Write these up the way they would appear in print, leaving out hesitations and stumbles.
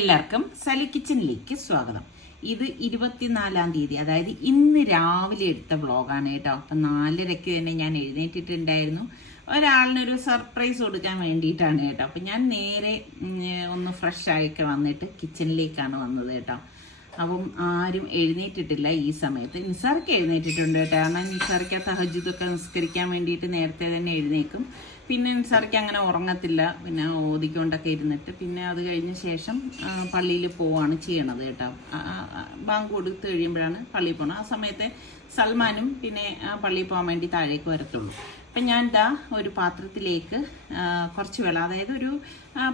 എല്ലാവർക്കും സലി കിച്ചണിലേക്ക് സ്വാഗതം. ഇത് 24-ാം തീയതി, അതായത് ഇന്ന് രാവിലെ എടുത്ത വ്ളോഗാണ് കേട്ടോ. അപ്പം 4:30 തന്നെ ഞാൻ എഴുന്നേറ്റിട്ടുണ്ടായിരുന്നു. ഒരാളിനൊരു സർപ്രൈസ് കൊടുക്കാൻ വേണ്ടിയിട്ടാണ് കേട്ടോ. അപ്പം ഞാൻ നേരെ ഒന്ന് ഫ്രഷ് ആയിക്കെ വന്നിട്ട് കിച്ചണിലേക്കാണ് വന്നത് കേട്ടോ. അപ്പം ആരും എഴുന്നേറ്റിട്ടില്ല ഈ സമയത്ത്. നിസാർക്ക് എഴുന്നേറ്റിട്ടുണ്ട് കേട്ടോ. കാരണം നിസാർക്ക് തഹജ്ജുദൊക്കെ നിസ്കരിക്കാൻ വേണ്ടിയിട്ട് നേരത്തെ തന്നെ എഴുന്നേക്കും. പിന്നെ നിസാർക്ക് അങ്ങനെ ഉറങ്ങത്തില്ല. പിന്നെ ഓതിക്കൊണ്ടൊക്കെ ഇരുന്നിട്ട് പിന്നെ അത് കഴിഞ്ഞ ശേഷം പള്ളിയിൽ പോവുകയാണ് ചെയ്യണത് കേട്ടോ. ബാങ്ക് കൊടുത്ത് കഴിയുമ്പോഴാണ് പള്ളിയിൽ പോകണം. ആ സമയത്തെ സൽമാനും പിന്നെ പള്ളിയിൽ പോകാൻ വേണ്ടി താഴേക്ക് വരത്തുള്ളൂ. അപ്പം ഞാൻ ഇതാ ഒരു പാത്രത്തിലേക്ക് കുറച്ച് വെള്ളം, അതായത് ഒരു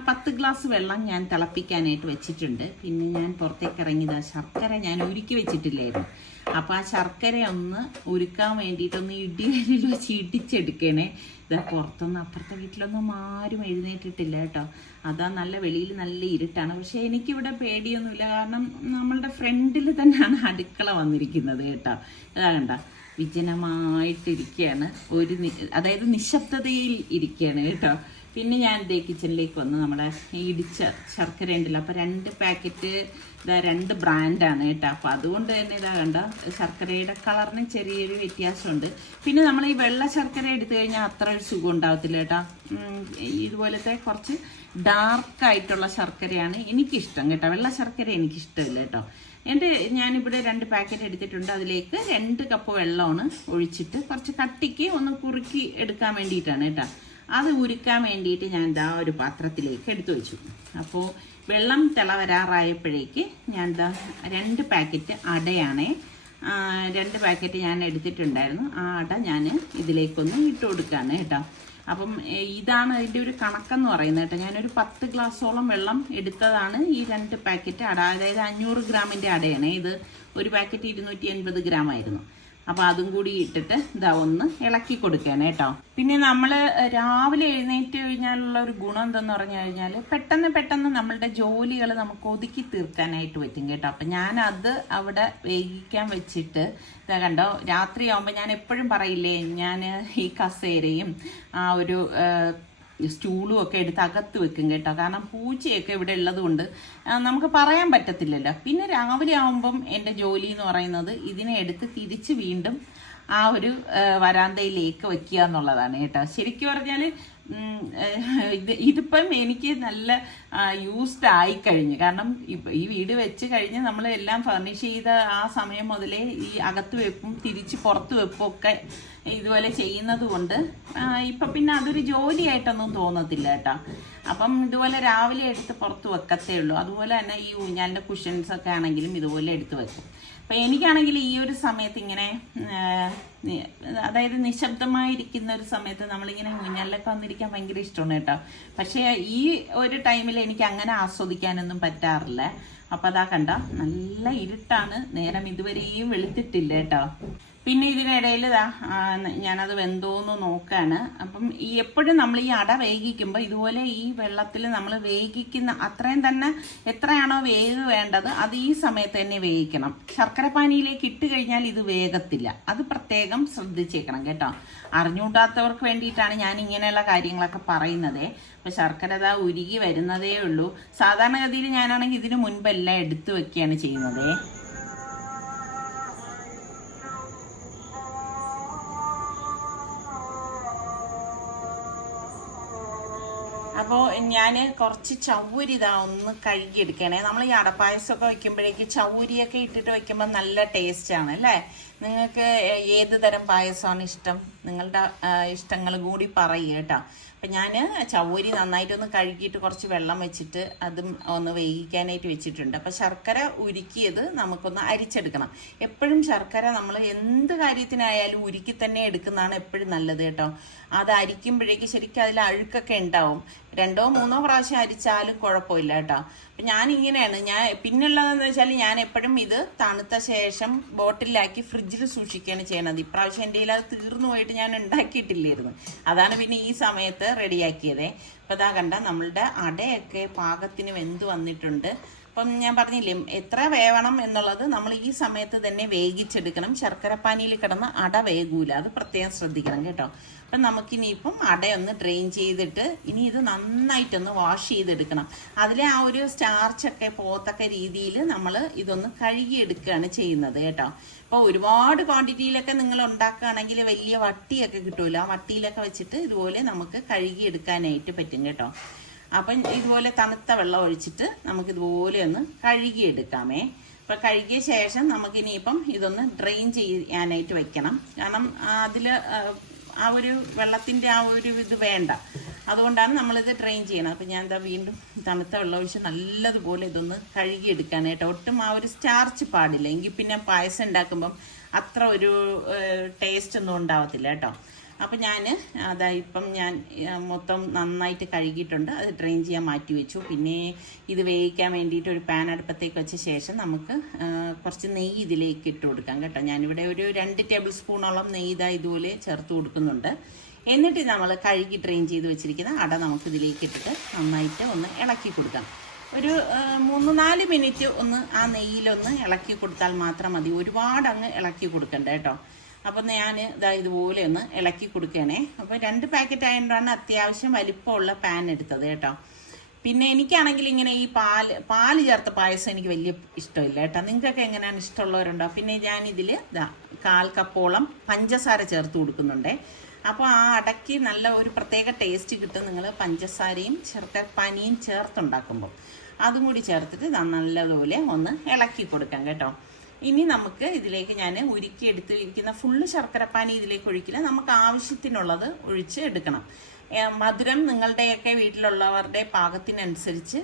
10 ഗ്ലാസ് വെള്ളം ഞാൻ തിളപ്പിക്കാനായിട്ട് വെച്ചിട്ടുണ്ട്. പിന്നെ ഞാൻ പുറത്തേക്ക് ഇറങ്ങിയതാ ശർക്കര ഞാൻ ഉരുക്കി വെച്ചിട്ടില്ലായിരുന്നു. അപ്പം ആ ശർക്കര ഒന്ന് ഉരുക്കാൻ വേണ്ടിയിട്ടൊന്ന് ഇടികളിൽ വെച്ച് ഇടിച്ചെടുക്കണേ. ഇതാ പുറത്തൊന്നും അപ്പുറത്തെ വീട്ടിലൊന്നും ആരും എഴുന്നേറ്റിട്ടില്ല കേട്ടോ. അതാ നല്ല വെളിയിൽ നല്ല ഇരുട്ടാണ്. പക്ഷെ എനിക്കിവിടെ പേടിയൊന്നുമില്ല, കാരണം നമ്മളുടെ ഫ്രണ്ടിൽ തന്നെയാണ് അടുക്കള വന്നിരിക്കുന്നത് കേട്ടോ. ഇതാ കണ്ട വിജനമായിട്ടിരിക്കുകയാണ്, അതായത് നിശബ്ദതയിൽ ഇരിക്കുകയാണ് കേട്ടോ. പിന്നെ ഞാൻ ഇതേ കിച്ചണിലേക്ക് വന്ന് നമ്മുടെ ഇടിച്ച ശർക്കര ഉണ്ടല്ലോ. അപ്പോൾ 2 പാക്കറ്റ് ഇതാ 2 ബ്രാൻഡാണ് കേട്ടോ. അപ്പോൾ അതുകൊണ്ട് തന്നെ ഇതാ കണ്ട ശർക്കരയുടെ കളറിന് ചെറിയൊരു വ്യത്യാസമുണ്ട്. പിന്നെ നമ്മൾ ഈ വെള്ള ശർക്കര എടുത്തു കഴിഞ്ഞാൽ അത്ര ഒരു സുഖം ഉണ്ടാവത്തില്ല കേട്ടോ. ഇതുപോലത്തെ കുറച്ച് ഡാർക്കായിട്ടുള്ള ശർക്കരയാണ് എനിക്കിഷ്ടം കേട്ടോ. വെള്ള ശർക്കര എനിക്കിഷ്ടമില്ല കേട്ടോ. ഞാനിവിടെ 2 പാക്കറ്റ് എടുത്തിട്ടുണ്ട്. അതിലേക്ക് 2 കപ്പ് വെള്ളമാണ് ഒഴിച്ചിട്ട് കുറച്ച് കട്ടിക്ക് ഒന്ന് കുറുക്കി എടുക്കാൻ വേണ്ടിയിട്ടാണ് കേട്ടോ. അത് ഉരുക്കാൻ വേണ്ടിയിട്ട് ഞാൻ ഇതാ ഒരു പാത്രത്തിലേക്ക് എടുത്തു വെച്ചു. അപ്പോൾ വെള്ളം തിള വരാറായപ്പോഴേക്ക് ഞാൻ ഇതാ 2 പാക്കറ്റ് അടയാണേ, 2 പാക്കറ്റ് ഞാൻ എടുത്തിട്ടുണ്ടായിരുന്നു. ആ അട ഞാൻ ഇതിലേക്കൊന്ന് ഇട്ട് കൊടുക്കുകയാണ് കേട്ടോ. അപ്പം ഇതാണ് അതിൻ്റെ ഒരു കണക്കെന്ന് പറയുന്നത് കേട്ടോ. ഞാനൊരു 10 ഗ്ലാസോളം വെള്ളം എടുത്തതാണ് ഈ 2 പാക്കറ്റ് അട, അതായത് 500 ഗ്രാമിൻ്റെ അടയാണ് ഇത്. ഒരു പാക്കറ്റ് 280 ഗ്രാം ആയിരുന്നു. അപ്പം അതും കൂടി ഇട്ടിട്ട് ഇതാ ഒന്ന് ഇളക്കി കൊടുക്കുകയാണ് കേട്ടോ. പിന്നെ നമ്മൾ രാവിലെ എഴുന്നേറ്റ് കഴിഞ്ഞാലുള്ള ഒരു ഗുണം എന്തെന്ന് പറഞ്ഞു കഴിഞ്ഞാൽ പെട്ടെന്ന് നമ്മളുടെ ജോലികൾ നമുക്ക് ഒതുക്കി തീർക്കാനായിട്ട് പറ്റും കേട്ടോ. അപ്പം ഞാനത് അവിടെ വേവിക്കാൻ വെച്ചിട്ട് ഇതാ കണ്ടോ, രാത്രിയാകുമ്പോൾ ഞാൻ എപ്പോഴും പറയില്ലേ, ഞാൻ ഈ കസേരയും ആ ഒരു സ്റ്റൂളും ഒക്കെ എടുത്ത് അകത്ത് വെക്കും കേട്ടോ. കാരണം പൂച്ചയൊക്കെ ഇവിടെ ഉള്ളത് കൊണ്ട് നമുക്ക് പറയാൻ പറ്റത്തില്ലല്ലോ. പിന്നെ രാവിലെ ആകുമ്പം എൻ്റെ ജോലി എന്ന് പറയുന്നത് ഇതിനെ എടുത്ത് തിരിച്ച് വീണ്ടും ആ ഒരു വരാന്തയിലേക്ക് വെക്കുക എന്നുള്ളതാണ് കേട്ടോ. ശരിക്കും പറഞ്ഞാൽ ഇതിപ്പം എനിക്ക് നല്ല യൂസ്ഡ് ആയിക്കഴിഞ്ഞു. കാരണം ഈ വീട് വെച്ച് കഴിഞ്ഞ് നമ്മൾ എല്ലാം ഫർണിഷ് ചെയ്ത ആ സമയം മുതലേ ഈ അകത്ത് വെപ്പും തിരിച്ച് പുറത്ത് വെപ്പും ഒക്കെ ഇതുപോലെ ചെയ്യുന്നത് കൊണ്ട് ഇപ്പം പിന്നെ അതൊരു ജോലിയായിട്ടൊന്നും തോന്നത്തില്ല കേട്ടോ. അപ്പം ഇതുപോലെ രാവിലെ എടുത്ത് പുറത്ത് വെക്കത്തേ ഉള്ളൂ. അതുപോലെ തന്നെ ഈ ഊഞ്ഞാലിൻ്റെ കുഷൻസ് ഒക്കെ ആണെങ്കിലും ഇതുപോലെ എടുത്ത് വെക്കും. അപ്പം എനിക്കാണെങ്കിൽ ഈ ഒരു സമയത്ത് ഇങ്ങനെ, അതായത് നിശബ്ദമായിരിക്കുന്ന ഒരു സമയത്ത് നമ്മളിങ്ങനെ ഊഞ്ഞാലിലൊക്കെ വന്നിരിക്കാൻ ഭയങ്കര ഇഷ്ടമാണ് കേട്ടോ. പക്ഷേ ഈ ഒരു ടൈമിൽ എനിക്ക് അങ്ങനെ ആസ്വദിക്കാനൊന്നും പറ്റാറില്ല. അപ്പം അതാ കണ്ട നല്ല ഇരുട്ടാണ്, നേരം ഇതുവരെയും വെളുത്തിട്ടില്ല കേട്ടോ. പിന്നെ ഇതിനിടയിൽ ഞാനത് വെന്തോന്ന് നോക്കാണ്. അപ്പം എപ്പോഴും നമ്മൾ ഈ അട വേവിക്കുമ്പോൾ ഇതുപോലെ ഈ വെള്ളത്തിൽ നമ്മൾ വേവിക്കുന്ന അത്രയും തന്നെ എത്രയാണോ വേവ് വേണ്ടത് അത് ഈ സമയത്ത് തന്നെ വേവിക്കണം. ശർക്കരപ്പാനിയിലേക്ക് ഇട്ട് കഴിഞ്ഞാൽ ഇത് വേഗത്തില്ല. അത് പ്രത്യേകം ശ്രദ്ധിച്ചേക്കണം കേട്ടോ. അറിഞ്ഞൂടാത്തവർക്ക് വേണ്ടിയിട്ടാണ് ഞാൻ ഇങ്ങനെയുള്ള കാര്യങ്ങളൊക്കെ പറയുന്നത്. അപ്പോൾ ശർക്കര ഉരുകി വരുന്നതേ ഉള്ളൂ. സാധാരണഗതിയിൽ ഞാനാണെങ്കിൽ ഇതിന് മുൻപെല്ലാം എടുത്തു വെക്കുകയാണ് ചെയ്യുന്നത്. അപ്പോൾ ഞാൻ കുറച്ച് ചൗരി ഒന്ന് കഴുകിയെടുക്കണേ. നമ്മൾ ഈ അടപ്പായസമൊക്കെ വയ്ക്കുമ്പോഴേക്ക് ചൗരിയൊക്കെ ഇട്ടിട്ട് വയ്ക്കുമ്പോൾ നല്ല ടേസ്റ്റാണ് അല്ലേ. നിങ്ങൾക്ക് ഏത് തരം പായസമാണ് ഇഷ്ടം, നിങ്ങളുടെ ഇഷ്ടങ്ങൾ കൂടി പറയുക കേട്ടോ. അപ്പം ഞാൻ ചൗരി നന്നായിട്ടൊന്ന് കഴുകിയിട്ട് കുറച്ച് വെള്ളം വെച്ചിട്ട് അതും ഒന്ന് വേവിക്കാനായിട്ട് വെച്ചിട്ടുണ്ട്. അപ്പം ശർക്കര ഉരുക്കിയത് നമുക്കൊന്ന് അരിച്ചെടുക്കണം. എപ്പോഴും ശർക്കര നമ്മൾ എന്ത് കാര്യത്തിനായാലും ഉരുക്കി തന്നെ എടുക്കുന്നതാണ് എപ്പോഴും നല്ലത് കേട്ടോ. അത് അരിക്കുമ്പോഴേക്ക് ശരിക്കും അതിൽ അഴുക്കൊക്കെ ഉണ്ടാവും. 2-3 പ്രാവശ്യം അരിച്ചാലും കുഴപ്പമില്ല കേട്ടോ. അപ്പം ഞാനിങ്ങനെയാണ്, പിന്നുള്ളതെന്ന് വെച്ചാൽ ഞാൻ എപ്പോഴും ഇത് തണുത്ത ശേഷം ബോട്ടിലാക്കി ഫ്രിഡ്ജിൽ സൂക്ഷിക്കുകയാണ് ചെയ്യണത്. ഇപ്രാവശ്യം എൻ്റെ കയ്യിൽ അത് തീർന്നു പോയിട്ട് ഞാൻ ഉണ്ടാക്കിയിട്ടില്ലായിരുന്നു. അതാണ് പിന്നെ ഈ സമയത്ത് റെഡിയാക്കിയത്. അപ്പോൾ അതാ കണ്ട നമ്മളുടെ അടയൊക്കെ പാകത്തിന് വെന്ത് വന്നിട്ടുണ്ട്. അപ്പം ഞാൻ പറഞ്ഞില്ലേ എത്ര വേവണം എന്നുള്ളത് നമ്മൾ ഈ സമയത്ത് തന്നെ വേവിച്ചെടുക്കണം. ശർക്കരപ്പാനിയിൽ കിടന്ന് അട വേകൂല, അത് പ്രത്യേകം ശ്രദ്ധിക്കണം കേട്ടോ. അപ്പം നമുക്കിനിയിപ്പം അടയൊന്ന് ഡ്രെയിൻ ചെയ്തിട്ട് ഇനി ഇത് നന്നായിട്ടൊന്ന് വാഷ് ചെയ്തെടുക്കണം. അതിലെ ആ ഒരു സ്റ്റാർച്ചൊക്കെ പോത്തക്ക രീതിയിൽ നമ്മൾ ഇതൊന്ന് കഴുകിയെടുക്കുകയാണ് ചെയ്യുന്നത് കേട്ടോ. അപ്പോൾ ഒരുപാട് ക്വാണ്ടിറ്റിയിലൊക്കെ നിങ്ങൾ ഉണ്ടാക്കുകയാണെങ്കിൽ വലിയ വട്ടിയൊക്കെ കിട്ടുമല്ലോ, ആ വട്ടിയിലൊക്കെ വെച്ചിട്ട് ഇതുപോലെ നമുക്ക് കഴുകിയെടുക്കാനായിട്ട് പറ്റും കേട്ടോ. അപ്പം ഇതുപോലെ തണുത്ത വെള്ളം ഒഴിച്ചിട്ട് നമുക്കിതുപോലെ ഒന്ന് കഴുകിയെടുക്കാമേ. അപ്പം കഴുകിയ ശേഷം നമുക്കിനിയിപ്പം ഇതൊന്ന് ഡ്രെയിൻ ചെയ്യാനായിട്ട് വെക്കണം. കാരണം അതിൽ ആ ഒരു വെള്ളത്തിൻ്റെ ആ ഒരു ഇത് വേണ്ട, അതുകൊണ്ടാണ് നമ്മളിത് ഡ്രെയിൻ ചെയ്യണം. അപ്പം ഞാൻ എന്താ വീണ്ടും തണുത്ത വെള്ളം ഒഴിച്ച് നല്ലതുപോലെ ഇതൊന്ന് കഴുകിയെടുക്കാനായിട്ട്. ഒട്ടും ആ ഒരു സ്റ്റാർച്ച് പാടില്ല, എങ്കിൽ പിന്നെ പായസം ഉണ്ടാക്കുമ്പം അത്ര ഒരു ടേസ്റ്റ് ഒന്നും ഉണ്ടാവത്തില്ല കേട്ടോ. അപ്പം ഇപ്പം ഞാൻ മൊത്തം നന്നായിട്ട് കഴുകിയിട്ടുണ്ട്, അത് ഡ്രെയിൻ ചെയ്യാൻ മാറ്റി വെച്ചു. പിന്നെ ഇത് വേവിക്കാൻ വേണ്ടിയിട്ട് ഒരു പാൻ അടുപ്പത്തേക്ക് വെച്ച ശേഷം നമുക്ക് കുറച്ച് നെയ്യ് ഇതിലേക്ക് ഇട്ട് കൊടുക്കാം കേട്ടോ. ഞാനിവിടെ ഒരു 2 ടേബിൾ സ്പൂണോളം നെയ്യ് ഇതുപോലെ ചേർത്ത് കൊടുക്കുന്നുണ്ട്. എന്നിട്ട് നമ്മൾ കഴുകി ഡ്രെയിൻ ചെയ്ത് വെച്ചിരിക്കുന്ന അട നമുക്ക് ഇതിലേക്ക് ഇട്ടിട്ട് നന്നായിട്ട് ഒന്ന് ഇളക്കി കൊടുക്കാം. ഒരു 3-4 മിനിറ്റ് ഒന്ന് ആ നെയ്യിലൊന്ന് ഇളക്കി കൊടുത്താൽ മാത്രം മതി, ഒരുപാട് അങ്ങ് ഇളക്കി കൊടുക്കണ്ട കേട്ടോ. അപ്പം ഞാൻ ഇതുപോലെ ഒന്ന് ഇളക്കി കൊടുക്കണേ. അപ്പോൾ 2 പാക്കറ്റ് ആയതുകൊണ്ടാണ് അത്യാവശ്യം വലിപ്പമുള്ള പാൻ എടുത്തത് കേട്ടോ. പിന്നെ എനിക്കാണെങ്കിൽ ഇങ്ങനെ ഈ പാല് ചേർത്ത പായസം എനിക്ക് വലിയ ഇഷ്ടമില്ല കേട്ടോ. നിങ്ങൾക്കൊക്കെ എങ്ങനെയാണ് ഇഷ്ടമുള്ളവരുണ്ടോ? പിന്നെ ഞാനിതിൽ 1/4 കപ്പോളം പഞ്ചസാര ചേർത്ത് കൊടുക്കുന്നുണ്ട്. അപ്പോൾ ആ അടയ്ക്ക് നല്ല ഒരു പ്രത്യേക ടേസ്റ്റ് കിട്ടും നിങ്ങൾ പഞ്ചസാരയും ശർക്കരപ്പാനിയും ചേർത്തുണ്ടാക്കുമ്പോൾ. അതും കൂടി ചേർത്തിട്ട് നല്ലതുപോലെ ഒന്ന് ഇളക്കി കൊടുക്കാം കേട്ടോ. ഇനി നമുക്ക് ഇതിലേക്ക് ഞാൻ ഉരുക്കി എടുത്തിരിക്കുന്ന ഫുള്ള് ശർക്കരപ്പാനി ഇതിലേക്ക് ഒഴിക്കില്ല, നമുക്ക് ആവശ്യത്തിനുള്ളത് ഒഴിച്ച് എടുക്കണം. മധുരം നിങ്ങളുടെയൊക്കെ വീട്ടിലുള്ളവരുടെ പാകത്തിനനുസരിച്ച്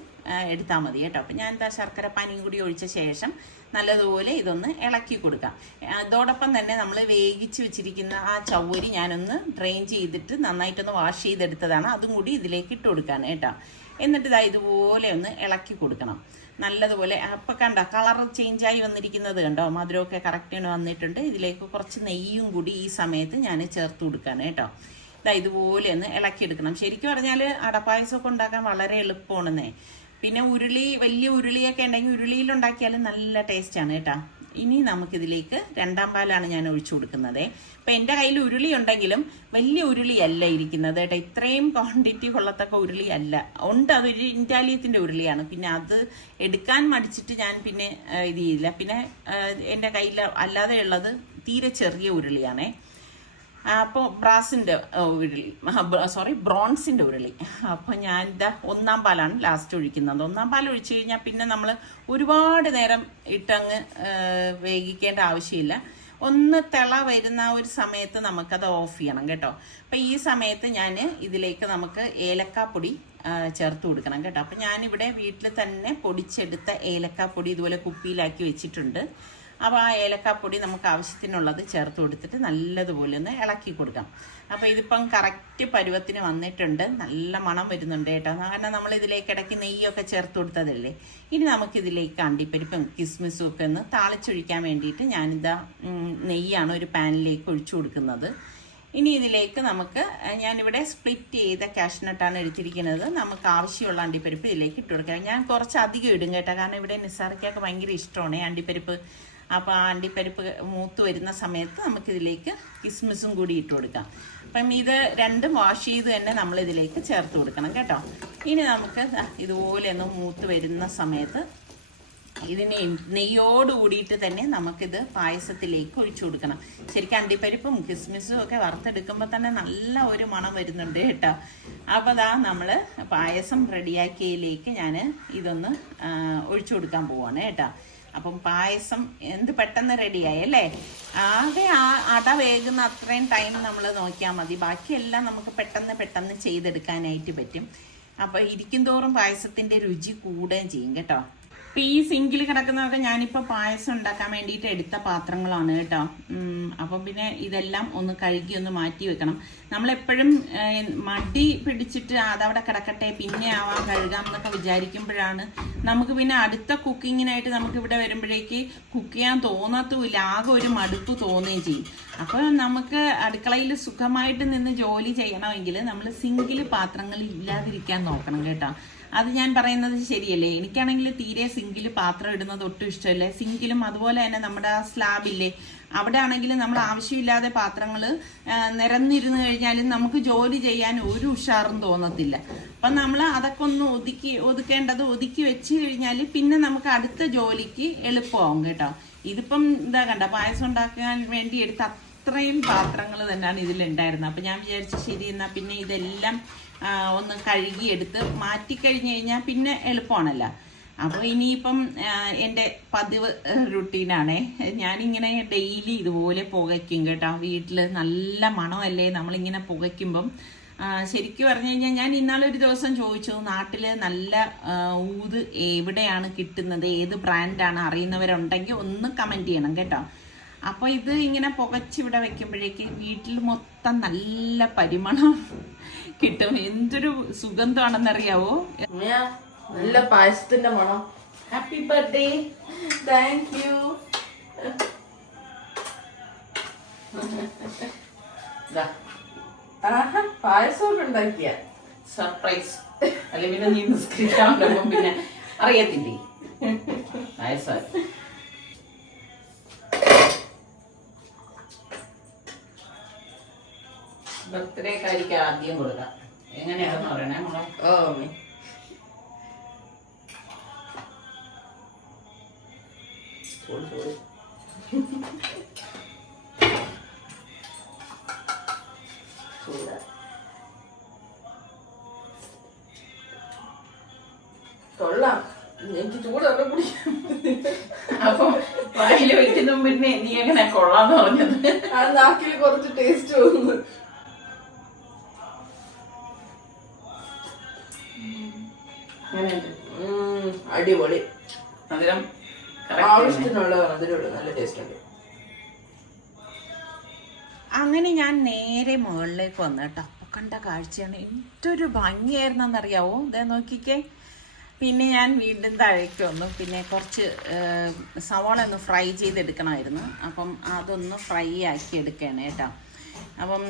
എടുത്താൽ മതി കേട്ടോ. അപ്പം ഞാൻ ശർക്കരപ്പാനിയും കൂടി ഒഴിച്ച ശേഷം നല്ലതുപോലെ ഇതൊന്ന് ഇളക്കി കൊടുക്കാം. അതോടൊപ്പം തന്നെ നമ്മൾ വേവിച്ച് വെച്ചിരിക്കുന്ന ആ ചവ്വരി ഞാനൊന്ന് ഡ്രെയിൻ ചെയ്തിട്ട് നന്നായിട്ടൊന്ന് വാഷ് ചെയ്തെടുത്തതാണ്, അതും കൂടി ഇതിലേക്ക് ഇട്ട് കൊടുക്കാണ് കേട്ടോ. എന്നിട്ട് ഇതുപോലെ ഒന്ന് ഇളക്കി കൊടുക്കണം നല്ലതുപോലെ. അപ്പം കണ്ട കളർ ചേഞ്ചായി വന്നിരിക്കുന്നത് കണ്ടോ, മധുരമൊക്കെ കറക്റ്റിന് വന്നിട്ടുണ്ട്. ഇതിലേക്ക് കുറച്ച് നെയ്യും കൂടി ഈ സമയത്ത് ഞാൻ ചേർത്ത് കൊടുക്കുകയാണ് കേട്ടോ. ഇതുപോലെ ഒന്ന് ഇളക്കിയെടുക്കണം. ശരിക്കും പറഞ്ഞാൽ അടപ്പായസമൊക്കെ ഉണ്ടാക്കാൻ വളരെ എളുപ്പമാണെന്നേ. പിന്നെ വലിയ ഉരുളിയൊക്കെ ഉണ്ടെങ്കിൽ ഉരുളിയിലുണ്ടാക്കിയാലും നല്ല ടേസ്റ്റാണ് കേട്ടോ. ഇനി നമുക്കിതിലേക്ക് 2ാം പാലാണ് ഞാൻ ഒഴിച്ചു കൊടുക്കുന്നത്. ഇപ്പം എൻ്റെ കയ്യിൽ ഉരുളി ഉണ്ടെങ്കിലും വലിയ ഉരുളിയല്ല ഇരിക്കുന്നത് കേട്ടോ, ഇത്രയും ക്വാണ്ടിറ്റി കൊള്ളത്തക്ക ഉരുളി അല്ല. അതൊരു ഇറ്റാലിയത്തിൻ്റെ ഉരുളിയാണ്. പിന്നെ അത് എടുക്കാൻ മടിച്ചിട്ട് ഞാൻ പിന്നെ ഇത് ചെയ്യില്ല. പിന്നെ എൻ്റെ കയ്യിൽ അല്ലാതെ ഉള്ളത് തീരെ ചെറിയ ഉരുളിയാണേ. അപ്പോൾ ബ്രോൺസിൻ്റെ ഉരുളി. അപ്പോൾ ഞാൻ 1ാം പാലാണ് ലാസ്റ്റ് ഒഴിക്കുന്നത്. 1ാം പാൽ ഒഴിച്ചു കഴിഞ്ഞാൽ പിന്നെ നമ്മൾ ഒരുപാട് നേരം ഇട്ടങ്ങ് വേവിക്കേണ്ട ആവശ്യമില്ല. ഒന്ന് തിള വരുന്ന ഒരു സമയത്ത് നമുക്കത് ഓഫ് ചെയ്യണം കേട്ടോ. അപ്പം ഈ സമയത്ത് ഞാൻ ഇതിലേക്ക് നമുക്ക് ഏലക്കാപ്പൊടി ചേർത്ത് കൊടുക്കണം കേട്ടോ. അപ്പം ഞാനിവിടെ വീട്ടിൽ തന്നെ പൊടിച്ചെടുത്ത ഏലക്കാപ്പൊടി ഇതുപോലെ കുപ്പിയിലാക്കി വെച്ചിട്ടുണ്ട്. അപ്പോൾ ആ ഏലക്കാപ്പൊടി നമുക്ക് ആവശ്യത്തിനുള്ളത് ചേർത്ത് കൊടുത്തിട്ട് നല്ലതുപോലെ ഒന്ന് ഇളക്കി കൊടുക്കാം. അപ്പോൾ ഇതിപ്പം കറക്റ്റ് പരുവത്തിന് വന്നിട്ടുണ്ട്, നല്ല മണം വരുന്നുണ്ട് കേട്ടോ. കാരണം നമ്മൾ ഇതിലേക്ക് ഇടയ്ക്ക് നെയ്യൊക്കെ ചേർത്ത് കൊടുത്തതല്ലേ. ഇനി നമുക്കിതിലേക്ക് അണ്ടിപ്പരിപ്പും കിസ്മിസും ഒക്കെ ഒന്ന് താളിച്ചൊഴിക്കാൻ വേണ്ടിയിട്ട് നെയ്യാണ് ഒരു പാനിലേക്ക് ഒഴിച്ചു കൊടുക്കുന്നത്. ഇനി ഇതിലേക്ക് ഞാനിവിടെ സ്പ്ലിറ്റ് ചെയ്ത കാഷ്നട്ടാണ് എടുത്തിരിക്കുന്നത്. നമുക്ക് ആവശ്യമുള്ള അണ്ടിപ്പരിപ്പ് ഇതിലേക്ക് ഇട്ട് കൊടുക്കാം. ഞാൻ കുറച്ച് അധികം ഇടും കേട്ടോ, കാരണം ഇവിടെ നിസാർക്കൊക്കെ ഭയങ്കര ഇഷ്ടമാണ് അണ്ടിപ്പരിപ്പ്. അപ്പോൾ ആ അണ്ടിപ്പരിപ്പ് മൂത്ത് വരുന്ന സമയത്ത് നമുക്കിതിലേക്ക് കിസ്മിസും കൂടി ഇട്ട് കൊടുക്കാം. അപ്പം ഇത് 2ഉം വാഷ് ചെയ്ത് തന്നെ നമ്മളിതിലേക്ക് ചേർത്ത് കൊടുക്കണം കേട്ടോ. ഇനി നമുക്ക് ഇതുപോലെ ഒന്ന് മൂത്ത് വരുന്ന സമയത്ത് ഇതിനെ നെയ്യോട് കൂടിയിട്ട് തന്നെ നമുക്കിത് പായസത്തിലേക്ക് ഒഴിച്ചു കൊടുക്കണം. ശരിക്കും അണ്ടിപ്പരിപ്പും കിസ്മിസും ഒക്കെ വറുത്തെടുക്കുമ്പോൾ തന്നെ നല്ല ഒരു മണം വരുന്നുണ്ട് കേട്ടോ. അപ്പോൾ നമ്മൾ പായസം റെഡിയാക്കിയതിലേക്ക് ഞാൻ ഇതൊന്ന് ഒഴിച്ചു കൊടുക്കാൻ പോവാണ് കേട്ടോ. അപ്പം പായസം പെട്ടെന്ന് റെഡിയായി അല്ലേ. ആകെ ആ അട വേകുന്ന അത്രയും ടൈം നമ്മൾ നോക്കിയാൽ മതി, ബാക്കിയെല്ലാം നമുക്ക് പെട്ടെന്ന് ചെയ്തെടുക്കാനായിട്ട് പറ്റും. അപ്പോൾ ഇരിക്കും തോറും പായസത്തിൻ്റെ രുചി കൂടുകയും ചെയ്യും കേട്ടോ. അപ്പം ഈ സിങ്കിൽ കിടക്കുന്നതൊക്കെ ഞാനിപ്പോൾ പായസം ഉണ്ടാക്കാൻ വേണ്ടിയിട്ട് എടുത്ത പാത്രങ്ങളാണ് കേട്ടോ. അപ്പം പിന്നെ ഇതെല്ലാം ഒന്ന് കഴുകി ഒന്ന് മാറ്റി വെക്കണം. നമ്മളെപ്പോഴും മടി പിടിച്ചിട്ട് അതവിടെ കിടക്കട്ടെ പിന്നെ കഴുകാം എന്നൊക്കെ വിചാരിക്കുമ്പോഴാണ് നമുക്ക് പിന്നെ അടുത്ത കുക്കിങ്ങിനായിട്ട് നമുക്കിവിടെ വരുമ്പോഴേക്ക് കുക്ക് ചെയ്യാൻ തോന്നത്തുമില്ല, ആകെ ഒരു മടുപ്പ് തോന്നുകയും ചെയ്യും. അപ്പോൾ നമുക്ക് അടുക്കളയിൽ സുഖമായിട്ട് നിന്ന് ജോലി ചെയ്യണമെങ്കിൽ നമ്മൾ സിങ്കിൽ പാത്രങ്ങൾ ഇല്ലാതിരിക്കാൻ നോക്കണം കേട്ടോ. അത് ഞാൻ പറയുന്നത് ശരിയല്ലേ? എനിക്കാണെങ്കിൽ തീരെ സിങ്കിൽ പാത്രം ഇടുന്നത് ഒട്ടും ഇഷ്ടമല്ലേ. സിങ്കിലും അതുപോലെ തന്നെ നമ്മുടെ ആ സ്ലാബില്ലേ, അവിടെ ആണെങ്കിലും നമ്മൾ ആവശ്യമില്ലാതെ പാത്രങ്ങൾ നിരന്നിരുന്ന് കഴിഞ്ഞാലും നമുക്ക് ജോലി ചെയ്യാൻ ഒരു ഉഷാറും തോന്നത്തില്ല. അപ്പം നമ്മൾ അതൊക്കെ ഒന്ന് ഒതുക്കേണ്ടത് ഒതുക്കി വെച്ച് കഴിഞ്ഞാൽ പിന്നെ നമുക്ക് അടുത്ത ജോലിക്ക് എളുപ്പമാവും കേട്ടോ. ഇതിപ്പം ഇതാ കണ്ട, പായസം ഉണ്ടാക്കാൻ വേണ്ടി എടുത്ത അത്രയും പാത്രങ്ങൾ തന്നെയാണ് ഇതിലുണ്ടായിരുന്നത്. അപ്പം ഞാൻ വിചാരിച്ചു ശരി എന്നാൽ പിന്നെ ഇതെല്ലാം ഒന്ന് കഴുകിയെടുത്ത് മാറ്റിക്കഴിഞ്ഞ് കഴിഞ്ഞാൽ പിന്നെ എളുപ്പമാണല്ലോ. അപ്പോൾ ഇനിയിപ്പം എൻ്റെ പതിവ് റുട്ടീനാണേ, ഞാനിങ്ങനെ ഡെയിലി ഇതുപോലെ പുകയ്ക്കും കേട്ടോ. വീട്ടിൽ നല്ല മണമല്ലേ നമ്മളിങ്ങനെ പുകയ്ക്കുമ്പം. ശരിക്കും പറഞ്ഞു കഴിഞ്ഞാൽ ഞാൻ ഇന്നാളൊരു ദിവസം ചോദിച്ചു, നാട്ടിൽ നല്ല ഊത് എവിടെയാണ് കിട്ടുന്നത്, ഏത് ബ്രാൻഡാണ്, അറിയുന്നവരുണ്ടെങ്കിൽ ഒന്ന് കമൻറ്റ് ചെയ്യണം കേട്ടോ. അപ്പോൾ ഇത് ഇങ്ങനെ പുകച്ചിവിടെ വെക്കുമ്പോഴേക്ക് വീട്ടിൽ മൊത്തം നല്ല പരിമണം കിട്ടും. എന്തൊരു സുഗന്ധമാണെന്നറിയാവോ? നല്ല പായസത്തിന്റെ മണം. Happy birthday. Thank you. പായസമൊക്കെ ഉണ്ടാക്കിയ സർപ്രൈസ് അല്ലെ? പിന്നെ നീ നിസ്കരിക്കാൻ പിന്നെ അറിയത്തില്ലേ പായസം. ബർത്ത്ഡേക്കാരിക്ക് ആദ്യം കൊടുക്കാം. എങ്ങനെയാണെന്ന് പറയണേ നമ്മളെ. കൊള്ളാം, എനിക്ക് ചൂടൊക്കെ പിടിക്കാം. അപ്പൊ വായില് വെക്കുന്ന പിന്നെ നീ എങ്ങനെ കൊള്ളാന്ന് പറഞ്ഞത്? ആ നാക്കിൽ കുറച്ച് ടേസ്റ്റ് തോന്നുന്നു. അടിപൊളി. മധുരം ആവശ്യത്തിനുള്ള മധുരമുള്ള നല്ല ടേസ്റ്റ് ഉണ്ട്. അങ്ങനെ ഞാൻ നേരെ മുകളിലേക്ക് വന്നു കേട്ടോ. അപ്പൊ കണ്ട കാഴ്ചയാണ്, എന്തൊരു ഭംഗിയായിരുന്നെന്നറിയാവോ? ഇതേ നോക്കിക്കേ. പിന്നെ ഞാൻ വീണ്ടും താഴേക്ക് വന്നു. പിന്നെ കുറച്ച് സവാള ഒന്ന് ഫ്രൈ ചെയ്തെടുക്കണമായിരുന്നു. അപ്പം അതൊന്ന് ഫ്രൈ ആക്കി എടുക്കുകയാണ് കേട്ടോ. അപ്പം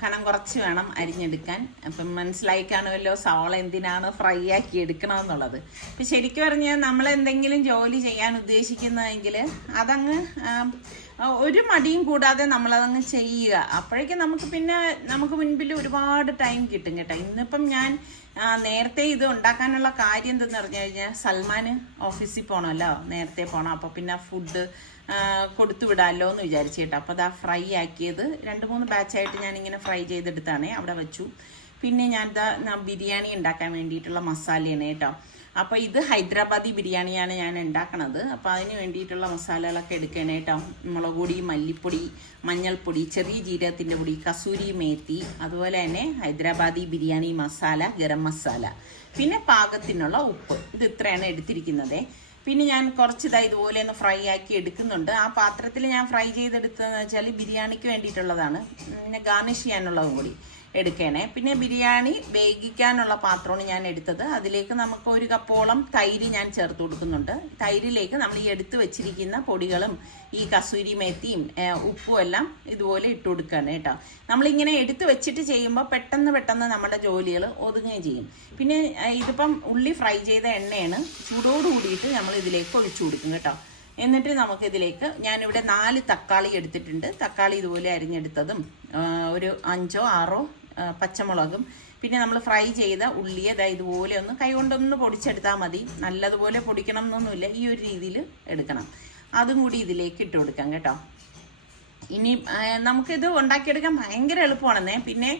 കനം കുറച്ച് വേണം അരിഞ്ഞെടുക്കാൻ. അപ്പം മനസ്സിലായി കാണുമല്ലോ സവാള എന്തിനാണ് ഫ്രൈ ആക്കി എടുക്കണമെന്നുള്ളത്. ഇപ്പം ശരിക്കും പറഞ്ഞാൽ നമ്മളെന്തെങ്കിലും ജോലി ചെയ്യാൻ ഉദ്ദേശിക്കുന്നതെങ്കിൽ അതങ്ങ് ഒരു മടിയും കൂടാതെ നമ്മളതങ്ങ് ചെയ്യുക. അപ്പോഴേക്കും നമുക്ക് മുൻപിൽ ഒരുപാട് ടൈം കിട്ടും കേട്ടോ. ഇന്നിപ്പം ഞാൻ നേരത്തെ ഇത് ഉണ്ടാക്കാനുള്ള കാര്യം എന്തെന്ന് പറഞ്ഞു കഴിഞ്ഞാൽ സൽമാന് ഓഫീസിൽ പോകണമല്ലോ, നേരത്തെ പോകണം. അപ്പോൾ പിന്നെ ഫുഡ് കൊടുത്തു വിടാമല്ലോ എന്ന് വിചാരിച്ചു കേട്ടോ. അപ്പോൾ അതാ ഫ്രൈ ആക്കിയത് 2-3 ബാച്ചായിട്ട് ഞാനിങ്ങനെ ഫ്രൈ ചെയ്തെടുത്താണ് അവിടെ വെച്ചു. പിന്നെ ഞാൻ ബിരിയാണി ഉണ്ടാക്കാൻ വേണ്ടിയിട്ടുള്ള മസാലയാണ് കേട്ടോ. അപ്പോൾ ഇത് ഹൈദരാബാദി ബിരിയാണിയാണ് ഞാൻ ഉണ്ടാക്കണത്. അപ്പോൾ അതിന് വേണ്ടിയിട്ടുള്ള മസാലകളൊക്കെ എടുക്കണേ കേട്ടോ. മുളക് പൊടി, മല്ലിപ്പൊടി, മഞ്ഞൾപ്പൊടി, ചെറിയ ജീരകത്തിൻ്റെ പൊടി, കസൂരി മേത്തി, അതുപോലെ തന്നെ ഹൈദരാബാദി ബിരിയാണി മസാല, ഗരം മസാല, പിന്നെ പാകത്തിനുള്ള ഉപ്പ്. ഇത് ഇത്രയാണ് എടുത്തിരിക്കുന്നത്. പിന്നെ ഞാൻ ഇതുപോലെ ഒന്ന് ഫ്രൈ ആക്കി എടുക്കുന്നുണ്ട്. ആ പാത്രത്തിൽ ഞാൻ ഫ്രൈ ചെയ്തെടുത്തതെന്ന് വെച്ചാൽ ബിരിയാണിക്ക് വേണ്ടിയിട്ടുള്ളതാണ്. പിന്നെ ഗാർണിഷ് ചെയ്യാനുള്ളതും കൂടി എടുക്കണേ. പിന്നെ ബിരിയാണി വേവിക്കാനുള്ള പാത്രമാണ് ഞാൻ എടുത്തത്. അതിലേക്ക് നമുക്ക് 1 കപ്പോളം തൈര് ഞാൻ ചേർത്ത് കൊടുക്കുന്നുണ്ട്. തൈരിലേക്ക് നമ്മൾ ഈ എടുത്ത് വെച്ചിരിക്കുന്ന പൊടികളും ഈ കസൂരി മേത്തിയും ഉപ്പും എല്ലാം ഇതുപോലെ ഇട്ട് കൊടുക്കുകയാണ് കേട്ടോ. നമ്മളിങ്ങനെ എടുത്ത് വെച്ചിട്ട് ചെയ്യുമ്പോൾ പെട്ടെന്ന് നമ്മുടെ ജോലികൾ ഒതുങ്ങുകയും ചെയ്യും. പിന്നെ ഇതിപ്പം ഉള്ളി ഫ്രൈ ചെയ്ത എണ്ണയാണ്. ചൂടോട് കൂടിയിട്ട് നമ്മൾ ഇതിലേക്ക് ഒഴിച്ചു കൊടുക്കും കേട്ടോ. എന്നിട്ട് നമുക്കിതിലേക്ക് ഞാനിവിടെ 4 തക്കാളി എടുത്തിട്ടുണ്ട്. തക്കാളി ഇതുപോലെ അരിഞ്ഞെടുത്തതും ഒരു 5-6 പച്ചമുളകും, പിന്നെ നമ്മൾ ഫ്രൈ ചെയ്ത ഉള്ളി ഇതുപോലെ ഒന്ന് കൈകൊണ്ടൊന്ന് പൊടിച്ചെടുത്താൽ മതി. നല്ലതുപോലെ പൊടിക്കണം എന്നൊന്നുമില്ല, ഈ ഒരു രീതിയിൽ എടുക്കണം. അതും കൂടി ഇതിലേക്ക് ഇട്ട് കൊടുക്കാം കേട്ടോ. ഇനി നമുക്കിത് ഉണ്ടാക്കിയെടുക്കാൻ ഭയങ്കര എളുപ്പമാണെന്നേ. പിന്നെ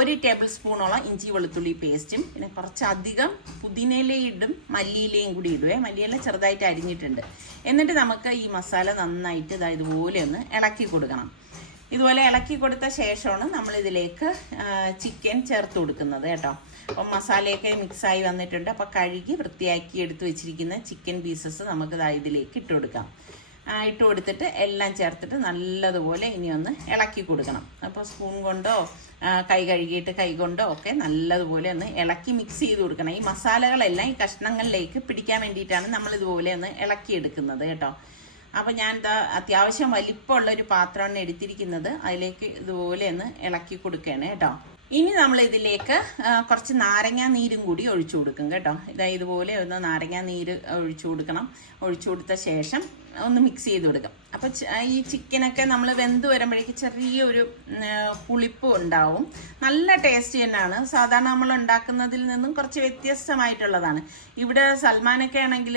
1 ടേബിൾ സ്പൂണോളം ഇഞ്ചി വെളുത്തുള്ളി പേസ്റ്റും, പിന്നെ കുറച്ചധികം പുതിനയിലയും ഇടും, മല്ലിയിലയും കൂടി ഇടുവേ. മല്ലിയില ചെറുതായിട്ട് അരിഞ്ഞിട്ടുണ്ട്. എന്നിട്ട് നമുക്ക് ഈ മസാല നന്നായിട്ട് ഇതുപോലെ ഒന്ന് ഇളക്കി കൊടുക്കണം. ഇതുപോലെ ഇളക്കി കൊടുത്ത ശേഷമാണ് നമ്മളിതിലേക്ക് ചിക്കൻ ചേർത്ത് കൊടുക്കുന്നത് കേട്ടോ. അപ്പം മസാലയൊക്കെ മിക്സായി വന്നിട്ടുണ്ട്. അപ്പോൾ കഴുകി വൃത്തിയാക്കി എടുത്ത് വെച്ചിരിക്കുന്ന ചിക്കൻ പീസസ് നമുക്ക് ഇതിലേക്ക് ഇട്ട് കൊടുക്കാം. ഇട്ട് കൊടുത്തിട്ട് എല്ലാം ചേർത്തിട്ട് നല്ലതുപോലെ ഇനി ഒന്ന് ഇളക്കി കൊടുക്കണം. അപ്പോൾ സ്പൂൺ കൊണ്ടോ കൈ കഴുകിയിട്ട് കൈ കൊണ്ടോ ഒക്കെ നല്ലതുപോലെ ഒന്ന് ഇളക്കി മിക്സ് ചെയ്ത് കൊടുക്കണം. ഈ മസാലകളെല്ലാം ഈ കഷ്ണങ്ങളിലേക്ക് പിടിക്കാൻ വേണ്ടിയിട്ടാണ് നമ്മളിതുപോലെ ഒന്ന് ഇളക്കിയെടുക്കുന്നത് കേട്ടോ. അപ്പോൾ ഞാൻ അത്യാവശ്യം വലിപ്പമുള്ളൊരു പാത്രമാണ് എടുത്തിരിക്കുന്നത്. അതിലേക്ക് ഇതുപോലെ ഒന്ന് ഇളക്കി കൊടുക്കുകയാണ് കേട്ടോ. ഇനി നമ്മൾ ഇതിലേക്ക് കുറച്ച് നാരങ്ങ നീരും കൂടി ഒഴിച്ചു കൊടുക്കും കേട്ടോ. ഇതാ ഇതുപോലെ ഒന്ന് നാരങ്ങ നീര് ഒഴിച്ചു കൊടുക്കണം. ഒഴിച്ചു കൊടുത്ത ശേഷം ഒന്ന് മിക്സ് ചെയ്ത് കൊടുക്കും. അപ്പോൾ ഈ ചിക്കനൊക്കെ നമ്മൾ വെന്ത് വരുമ്പോഴേക്ക് ചെറിയൊരു പുളിപ്പ് ഉണ്ടാവും. നല്ല ടേസ്റ്റ് തന്നെയാണ്. സാധാരണ നമ്മൾ ഉണ്ടാക്കുന്നതിൽ നിന്നും കുറച്ച് വ്യത്യസ്തമായിട്ടുള്ളതാണ്. ഇവിടെ സൽമാനൊക്കെ ആണെങ്കിൽ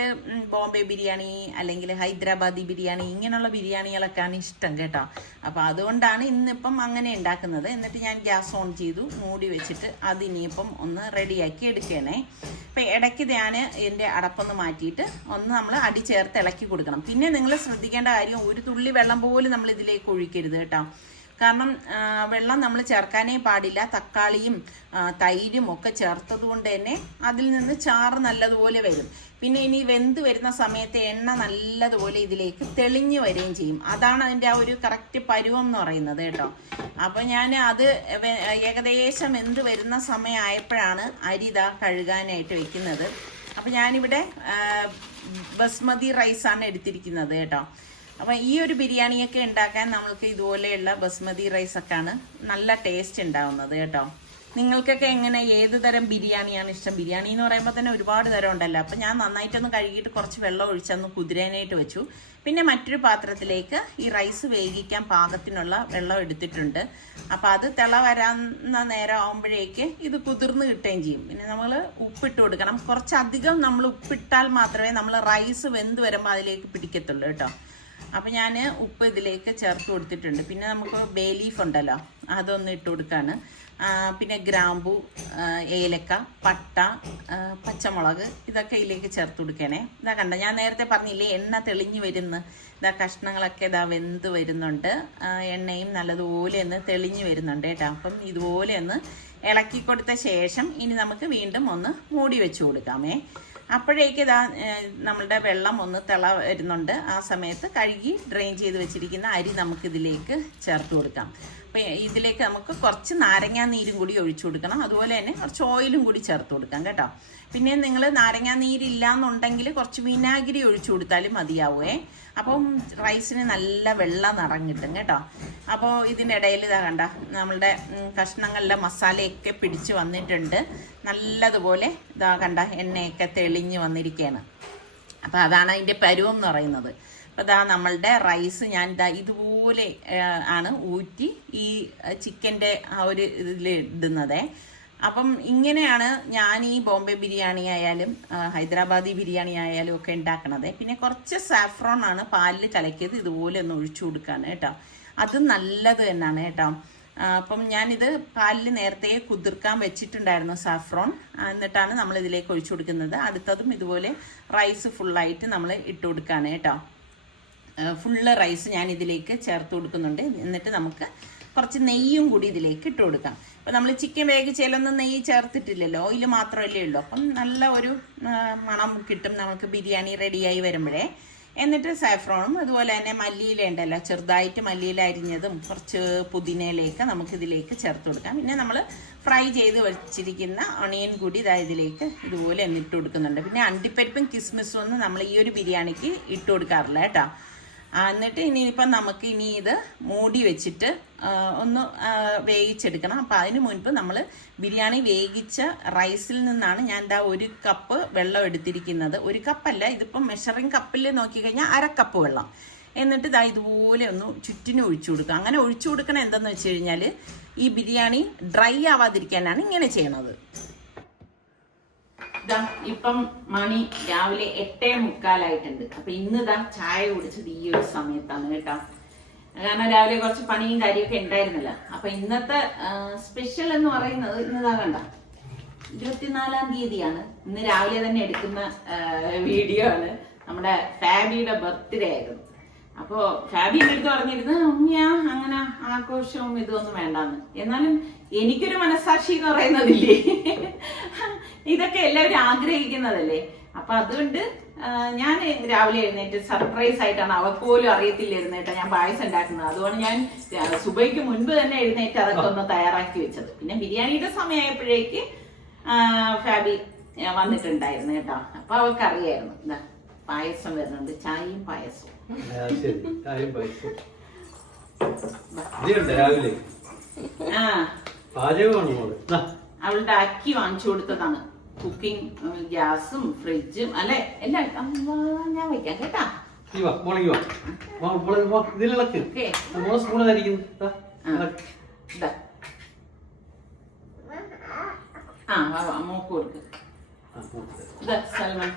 ബോംബെ ബിരിയാണി അല്ലെങ്കിൽ ഹൈദരാബാദി ബിരിയാണി ഇങ്ങനെയുള്ള ബിരിയാണികളൊക്കെയാണ് ഇഷ്ടം കേട്ടോ. അപ്പോൾ അതുകൊണ്ടാണ് ഇന്നിപ്പം അങ്ങനെ ഉണ്ടാക്കുന്നത്. എന്നിട്ട് ഞാൻ ഗ്യാസ് ഓൺ ചെയ്തു, മൂടി വെച്ചിട്ട് അതിനിയിപ്പം ഒന്ന് റെഡിയാക്കി എടുക്കണേ. അപ്പം ഇടയ്ക്ക് ഞാൻ എൻ്റെ അടപ്പൊന്ന് മാറ്റിയിട്ട് ഒന്ന് നമ്മൾ അടി ചേർത്ത് ഇളക്കി കൊടുക്കണം. പിന്നെ നിങ്ങൾ ശ്രദ്ധിക്കേണ്ട കാര്യം, ഒരു തുള്ളി വെള്ളം പോലും നമ്മൾ ഇതിലേക്ക് ഒഴിക്കരുത് കേട്ടോ. കാരണം വെള്ളം നമ്മൾ ചേർക്കാനേ പാടില്ല. തക്കാളിയും തൈരും ഒക്കെ ചേർത്തത് കൊണ്ട് തന്നെ അതിൽ നിന്ന് ചാറ് നല്ലതുപോലെ വരും. പിന്നെ ഇനി വെന്ത് വരുന്ന സമയത്ത് എണ്ണ നല്ലതുപോലെ ഇതിലേക്ക് തെളിഞ്ഞു വരികയും ചെയ്യും. അതാണ് അതിൻ്റെ ആ ഒരു കറക്റ്റ് പരുവം എന്ന് പറയുന്നത് കേട്ടോ. അപ്പോൾ ഞാൻ അത് ഏകദേശം വെന്ത് വരുന്ന സമയമായപ്പോഴാണ് അരിത കഴുകാനായിട്ട് വെക്കുന്നത്. അപ്പോൾ ഞാനിവിടെ ബസ്മതി റൈസാണ് എടുത്തിരിക്കുന്നത് കേട്ടോ. അപ്പം ഈ ഒരു ബിരിയാണിയൊക്കെ ഉണ്ടാക്കാൻ നമ്മൾക്ക് ഇതുപോലെയുള്ള ബസ്മതി റൈസൊക്കെയാണ് നല്ല ടേസ്റ്റ് ഉണ്ടാവുന്നത് കേട്ടോ. നിങ്ങൾക്കൊക്കെ എങ്ങനെ ഏത് തരം ബിരിയാണിയാണ് ഇഷ്ടം? ബിരിയാണി എന്ന് പറയുമ്പോൾ തന്നെ ഒരുപാട് തരം ഉണ്ടല്ലോ. അപ്പം ഞാൻ നന്നായിട്ടൊന്ന് കഴുകിയിട്ട് കുറച്ച് വെള്ളം ഒഴിച്ചൊന്ന് കുതിരാനായിട്ട് വെച്ചു. പിന്നെ മറ്റൊരു പാത്രത്തിലേക്ക് ഈ റൈസ് വേവിക്കാൻ പാകത്തിനുള്ള വെള്ളം എടുത്തിട്ടുണ്ട്. അപ്പോൾ അത് തിള വരാവുന്ന നേരം ആകുമ്പോഴേക്ക് ഇത് കുതിർന്ന് കിട്ടുകയും ചെയ്യും. പിന്നെ നമ്മൾ ഉപ്പിട്ട് കൊടുക്കണം. കുറച്ചധികം നമ്മൾ ഉപ്പിട്ടാൽ മാത്രമേ നമ്മൾ റൈസ് വെന്ത് വരുമ്പോൾ അതിലേക്ക് പിടിക്കത്തുള്ളൂ കേട്ടോ. അപ്പം ഞാൻ ഉപ്പ് ഇതിലേക്ക് ചേർത്ത് കൊടുത്തിട്ടുണ്ട്. പിന്നെ നമുക്ക് ബേ ലീഫ് ഉണ്ടല്ലോ, അതൊന്ന് ഇട്ട് കൊടുക്കുകയാണ്. പിന്നെ ഗ്രാമ്പു, ഏലക്ക, പട്ട, പച്ചമുളക് ഇതൊക്കെ ഇതിലേക്ക് ചേർത്ത് കൊടുക്കണേ. ഇതാ കണ്ട, ഞാൻ നേരത്തെ പറഞ്ഞില്ലേ എണ്ണ തെളിഞ്ഞു വരുന്നു. ഇതാ കഷ്ണങ്ങളൊക്കെ ഇതാ വെന്ത് വരുന്നുണ്ട്. എണ്ണയും നല്ലതുപോലെ ഒന്ന് തെളിഞ്ഞു വരുന്നുണ്ട് കേട്ടോ. അപ്പം ഇതുപോലെ ഒന്ന് ഇളക്കി കൊടുത്ത ശേഷം ഇനി നമുക്ക് വീണ്ടും ഒന്ന് മൂടി വെച്ച് കൊടുക്കാമേ. അപ്പോഴേക്ക് ഇതാ നമ്മളുടെ വെള്ളം ഒന്ന് തിള വരുന്നുണ്ട്. ആ സമയത്ത് കഴുകി ഡ്രെയിൻ ചെയ്ത് വെച്ചിരിക്കുന്ന അരി നമുക്കിതിലേക്ക് ചേർത്ത് കൊടുക്കാം. അപ്പം ഇതിലേക്ക് നമുക്ക് കുറച്ച് നാരങ്ങാ നീരും കൂടി ഒഴിച്ചു കൊടുക്കണം. അതുപോലെ തന്നെ കുറച്ച് ഓയിലും കൂടി ചേർത്ത് കൊടുക്കാം കേട്ടോ. പിന്നെ നിങ്ങൾ നാരങ്ങാ നീരില്ല എന്നുണ്ടെങ്കിൽ കുറച്ച് വിനാഗിരി ഒഴിച്ചു കൊടുത്താലും മതിയാവുമേ. അപ്പം റൈസിന് നല്ല വെള്ള നിറം കിട്ടും കേട്ടോ. അപ്പോൾ ഇതിൻ്റെ ഇടയിൽ ഇതാ കണ്ട, നമ്മളുടെ കഷ്ണങ്ങളിലെ മസാലയൊക്കെ പിടിച്ച് വന്നിട്ടുണ്ട്. നല്ലതുപോലെ ഇതാ കണ്ട, എണ്ണയൊക്കെ തെളിഞ്ഞ് വന്നിരിക്കുകയാണ്. അപ്പോൾ അതാണ് അതിൻ്റെ പരുവം എന്ന് പറയുന്നത്. അപ്പോൾ ഇതാ നമ്മളുടെ റൈസ് ഞാൻ ഇതാ ഇതുപോലെ ആണ് ഊറ്റി ഈ ചിക്കൻ്റെ ആ ഒരു ഇതിൽ ഇടുന്നത്. അപ്പം ഇങ്ങനെയാണ് ഞാൻ ഈ ബോംബെ ബിരിയാണി ആയാലും ഹൈദരാബാദി ബിരിയാണി ആയാലും ഒക്കെ ഉണ്ടാക്കണത്. പിന്നെ കുറച്ച് സാഫ്രോൺ ആണ് പാലിൽ കലക്കിയത് ഇതുപോലെ ഒന്ന് ഒഴിച്ചു കൊടുക്കാൻ കേട്ടോ. അത് നല്ലത് തന്നെയാണ് കേട്ടോ. അപ്പം ഞാനിത് പാലിൽ നേരത്തെ കുതിർക്കാൻ വെച്ചിട്ടുണ്ടായിരുന്നു സാഫ്രോൺ. എന്നിട്ടാണ് നമ്മൾ ഇതിലേക്ക് ഒഴിച്ചു കൊടുക്കുന്നത്. അടുത്തതും ഇതുപോലെ റൈസ് ഫുള്ളായിട്ട് നമ്മൾ ഇട്ട് കൊടുക്കുകയാണ് കേട്ടോ. ഫുള്ള് റൈസ് ഞാൻ ഇതിലേക്ക് ചേർത്ത് കൊടുക്കുന്നുണ്ട്. എന്നിട്ട് നമുക്ക് കുറച്ച് നെയ്യും കൂടി ഇതിലേക്ക് ഇട്ട് കൊടുക്കാം. അപ്പോൾ നമ്മൾ ചിക്കൻ വേവിച്ചതിലൊന്നും നെയ്യ് ചേർത്തിട്ടില്ലല്ലോ, ഓയിൽ മാത്രമല്ലേ ഉള്ളൂ. അപ്പം നല്ല ഒരു മണം കിട്ടും നമുക്ക് ബിരിയാണി റെഡിയായി വരുമ്പോഴേ. എന്നിട്ട് സാഫ്രോണും അതുപോലെ തന്നെ മല്ലിയില ഉണ്ടല്ലോ, ചെറുതായിട്ട് മല്ലിയില അരിഞ്ഞതും കുറച്ച് പുതിനയിലേക്ക് നമുക്കിതിലേക്ക് ചേർത്ത് കൊടുക്കാം. പിന്നെ നമ്മൾ ഫ്രൈ ചെയ്ത് വെച്ചിരിക്കുന്ന ഒണിയൻ കൂടി ഇതിലേക്ക് ഇതുപോലെ ഇട്ട് കൊടുക്കുന്നുണ്ട്. പിന്നെ അണ്ടിപ്പരിപ്പും കിസ്മിസും ഒന്നും നമ്മൾ ഈ ഒരു ബിരിയാണിക്ക് ഇട്ട് കൊടുക്കാറില്ല കേട്ടോ. എന്നിട്ട് ഇനിയിപ്പം നമുക്ക് ഇനി ഇത് മൂടി വെച്ചിട്ട് ഒന്ന് വേവിച്ചെടുക്കണം. അപ്പം അതിന് മുൻപ് നമ്മൾ ബിരിയാണി വേവിച്ച റൈസിൽ നിന്നാണ് ഞാൻ ദാ 1 കപ്പ് വെള്ളം എടുത്തിരിക്കുന്നത്. 1 കപ്പല്ല, ഇതിപ്പം മെഷറിങ് കപ്പിൽ നോക്കിക്കഴിഞ്ഞാൽ 1/2 കപ്പ് വെള്ളം. എന്നിട്ട് ഇതാ ഇതുപോലെ ഒന്ന് ചുറ്റിനും ഒഴിച്ചു കൊടുക്കുക. അങ്ങനെ ഒഴിച്ചു കൊടുക്കണം എന്തെന്ന് വെച്ച് കഴിഞ്ഞാൽ ഈ ബിരിയാണി ഡ്രൈ ആവാതിരിക്കാനാണ് ഇങ്ങനെ ചെയ്യണത്. ഇപ്പം മണി രാവിലെ 8:45 അപ്പൊ ഇന്ന് ചായ കുടിച്ചത് ഈ ഒരു സമയത്താണ് കേട്ടോ. കാരണം രാവിലെ കുറച്ച് പണിയും കാര്യമൊക്കെ ഉണ്ടായിരുന്നില്ല. അപ്പൊ ഇന്നത്തെ സ്പെഷ്യൽ എന്ന് പറയുന്നത് ഇന്നതാ കണ്ട, 24-ാം തീയതിയാണ്. ഇന്ന് രാവിലെ തന്നെ എടുക്കുന്ന വീഡിയോ ആണ്. നമ്മുടെ ഫാബിയുടെ ബർത്ത്ഡേ ആയിരുന്നു. അപ്പോ ഫാബി എൻ്റെ അടുത്ത് പറഞ്ഞിരുന്നു, ഉമ്മിയാ അങ്ങനെ ആഘോഷവും ഇതൊന്നും വേണ്ടാന്ന്. എന്നാലും എനിക്കൊരു മനസാക്ഷി എന്ന് പറയുന്നതില്ലേ, ഇതൊക്കെ എല്ലാവരും ആഗ്രഹിക്കുന്നതല്ലേ. അപ്പൊ അതുകൊണ്ട് ഞാൻ രാവിലെ എഴുന്നേറ്റ് സർപ്രൈസ് ആയിട്ടാണ്, അവർക്ക് പോലും അറിയത്തില്ലായിരുന്നു കേട്ടോ ഞാൻ പായസം ഉണ്ടാക്കുന്നത്. അതുകൊണ്ട് ഞാൻ സുബൈക്ക് മുൻപ് തന്നെ എഴുന്നേറ്റ് അതൊക്കെ ഒന്ന് തയ്യാറാക്കി വെച്ചത്. പിന്നെ ബിരിയാണിയുടെ സമയമായപ്പോഴേക്ക് ഫാബി വന്നിട്ടുണ്ടായിരുന്നു കേട്ടോ. അപ്പൊ അവർക്ക് അറിയായിരുന്നു എന്താ പായസം വരുന്നുണ്ട്, ചായയും പായസവും. പാചകമാണ് മോള്. അവളുടെ അക്കി വാങ്ങിച്ചു കൊടുത്തതാണ്. കുക്കിംഗ് ഗ്യാസും ഫ്രിഡ്ജും അല്ലെ എല്ലാം. ഞാൻ വെക്കാം കേട്ടാ. മോളേക്ക് വാ ഇതിലിളക്ക്. മോളെ സ്പൂണായിരിക്കുന്നു. മോക്ക് കൊടുക്ക്. സൽമാൻ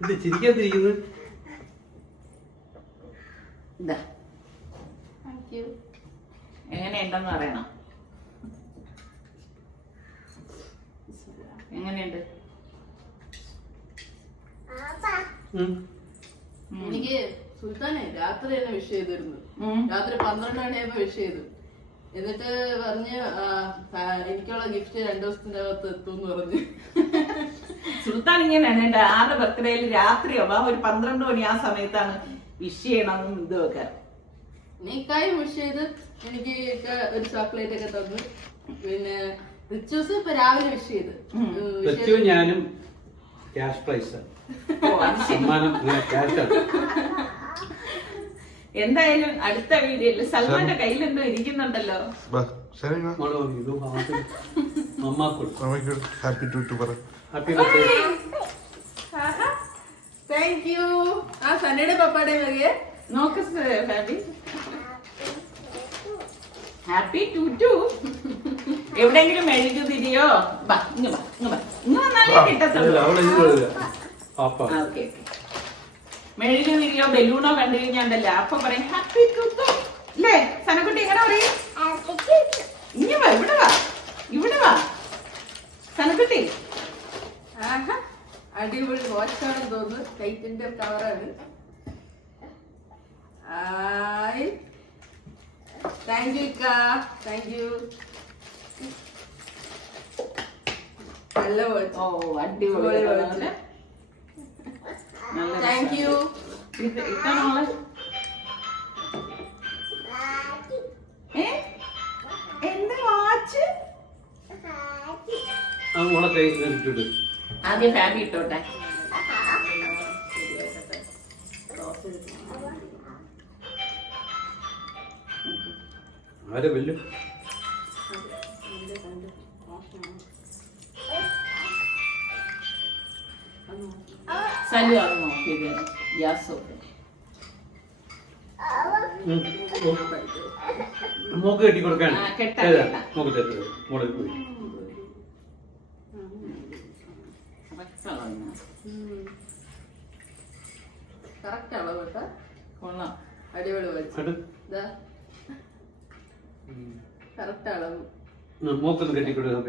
ഇത് ചിരിക്കാതിരിക്കുന്നു. എങ്ങനെയുണ്ടെന്ന് പറയണം. എങ്ങനെയുണ്ട്? എനിക്ക് സുൽത്താനെ രാത്രി തന്നെ വിഷ് ചെയ്തിരുന്നു. രാത്രി 12 മണിയായപ്പോ വിഷ് ചെയ്തു. എന്നിട്ട് പറഞ്ഞ് എനിക്കുള്ള ഗിഫ്റ്റ് 2 ദിവസത്തിന്റെ അകത്ത് എത്തും പറഞ്ഞു. സുൽത്താൻ ഇങ്ങനെയാണ്. എന്റെ ആരുടെ ബർത്ത്ഡേയിൽ രാത്രിയോ ഒരു 12 മണി ആ സമയത്താണ് വിഷ് ചെയ്യണമെന്നും ഇതൊക്കെ. നീക്കായും വിഷ് ചെയ്ത് എനിക്ക് ഒരു ചോക്ലേറ്റ് ഒക്കെ തന്നു. പിന്നെ റിച്ചൂസ് ഇപ്പൊ രാവിലെ വിഷ് ചെയ്ത്. ഞാനും ക്യാഷ് പ്രൈസ് സമ്മാനം ക്യാഷ്. എന്തായാലും അടുത്ത വീഡിയോയില് സൽമാന്റെ കയ്യിലെന്തോ ഇരിക്കുന്നുണ്ടല്ലോ. Thank you. ആ സന്നയുടെ പപ്പാടെ വകയെ നോക്ക് ഹാപ്പി ഹാപ്പി ടു എവിടെയെങ്കിലും മെഴുകുതിരിയോ ഇന്ന് വന്നാലേ കിട്ടത്തുള്ളൂ. മെഴുകുതിരിയോ ബലൂണോ കണ്ടു കഴിഞ്ഞാണ്ടല്ലോ അപ്പൊ പറയും ഹാപ്പി ടു അല്ലേ? സനക്കുട്ടി എങ്ങനെ പറയും? ഇനി വാ, ഇവിടെ വാ സനക്കുട്ടി. അടിപൊളി വാച്ചാണെന്ന് തോന്നുന്നു. ടൈറ്റിന്റെ കവറാണ്. Thank you thank you. നല്ല വാച്ച്. ഓ അടിപൊളി. Thank you. എന്താ വാച്ച്? ആദ്യം ഫാമിലി ഇട്ടോട്ടെ. ആരെ വെല്ലും? സലു അത് നോക്കിയത് ഗ്യാസ് മോക്ക് കെട്ടി കൊടുക്കാൻ മോക്ക് മോളെ കറക്റ്റ് അളവ് കേട്ടോ. കൊള്ളാം. അടിപൊളി വാച്ച്. കറക്റ്റ് അളവ്. മോക്കൊന്ന് കെട്ടിക്കൊടുക്കാൻ